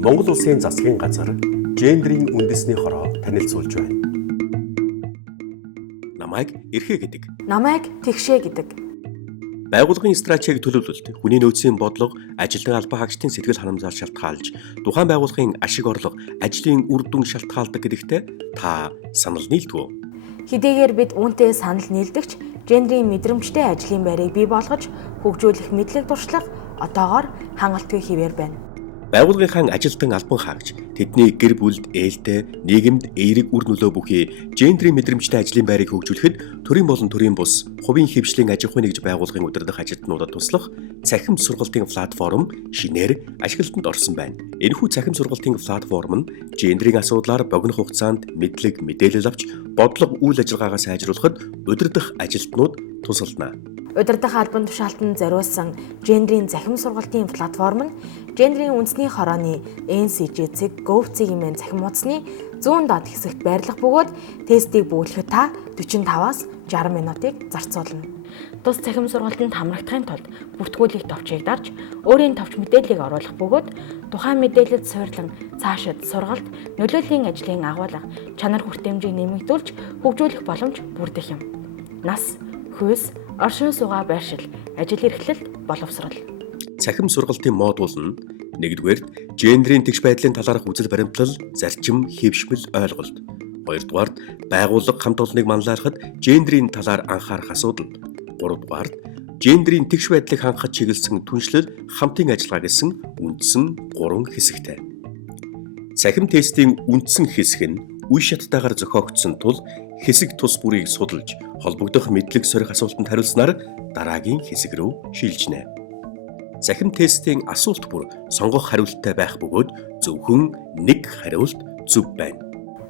Монгол Улсын засгийн газар гендрийн үндэсний хороо танилцуулж байна. Намайг эрхээ гэдэг. Намайг тэгшээ гэдэг. Байгууллагын стратеги төлөвлөлт, хүний нөөцийн бодлого, ажилтны албан хаагчдын сэтгэл ханамжаар шалтгаалж, тухайн байгууллагын ашиг орлого, ажлын үр дүн шалтгаалдаг гэдэгтээ та санал нийлдэг үү? Хэдийгээр бид үүнтэй санал нийлдэгч, гендрийн мэдрэмжтэй ажлын байрыг бий болгож, хөгжүүлэх мэдлэг туршлага одоогоор хангалтгүй хэвээр байна. Байгууллагынхаа ажилтан албан хаагч тэдний гэр бүлд ээлтэй нийгэмд эерэг үр нөлөө бүхий гендрийн мэдрэмжтэй ажлын байрыг хөгжүүлэхэд төрийн болон төрийн бус хувийн хвшлийн аж ахуйн нэгж байгууллагын удирдах ажилтнуудад туслах цахим сургалтын платформ шинээр ашиглалтанд орсон байна. Энэхүү цахим сургалтын платформ нь гендрийн асуудлаар богино хугацаанд мэдлэг мэдээлэл авч бодлого үйл ажиллагаагаа сайжруулахад удирдах ажилтнууд тусална. Удирдах албан тушаалтанд зориулсан гендрийн захим сургалтын платформ нь гендрийн үндэсний хорооны NCG-цэг Gov-цэгийн мэн захим утасны зүүн доод хэсэгт байрлах бөгөөд тестийг бүүлэхэд та 45-аас 60 минутыг зарцуулна. Тус захим сургалтанд хамрагдахын тулд бүртгүүлэх товчийг дарж өөрийн товч мэдээллийг оруулах бөгөөд тухайн мэдээлэлд суйрлан цаашид сургалт, нөлөөллийн ажлын агуулга, чанар хүртээмжийг нэмэгдүүлж хөгжүүлэх боломж бүрдэх юм. Нас, хүйс, оршин суугаа байршил, ажил эрхлэлт, боловсрол. Цахим сургалтын модуль нь нэгдүгээрт гендрийн тэгш байдлын талаарх үзэл баримтлал, зарчим, хэвшмэл, ойлголт. Хоёрдугаарт байгууллага хамт олныг манлайлахад гендрийн талаар анхаарах асуудал. Гуравдугаарт гендрийн тэгш байдлыг хангахад чиглэсэн түншлэл, хамтын ажиллагаа гэсэн үндсэн 3 хэсэгтэй. Цахим тестийн үндсэн хэсэг нь үе шаттайгаар зохиогдсон тул хэсэг тус бүрийг судалж, холбогдох мэдлэг сорих асуултанд хариулснаар дараагийн хэсэг рүү шилжинэ. Цахим тестийн асуулт бүр сонгох хариулттай байх бөгөөд зөвхөн нэг хариулт зөв байна.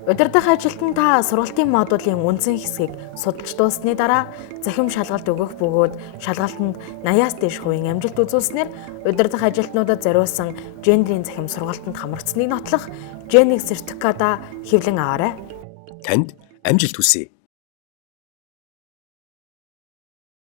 Удирдах ажилтан та сургалтын модулийн үндсэн хэсгийг судалж дууссаны дараа захим шалгалт өгөх бөгөөд шалгалтанд 80-аас дээш хувийн амжилт үзүүлснээр удирдах ажилтнуудад зориулсан гендрийн захим сургалтанд хамрагдсныг нотлох Gen-1 сертификатаа хэвлэн аваарай. Танд амжилт хүсье.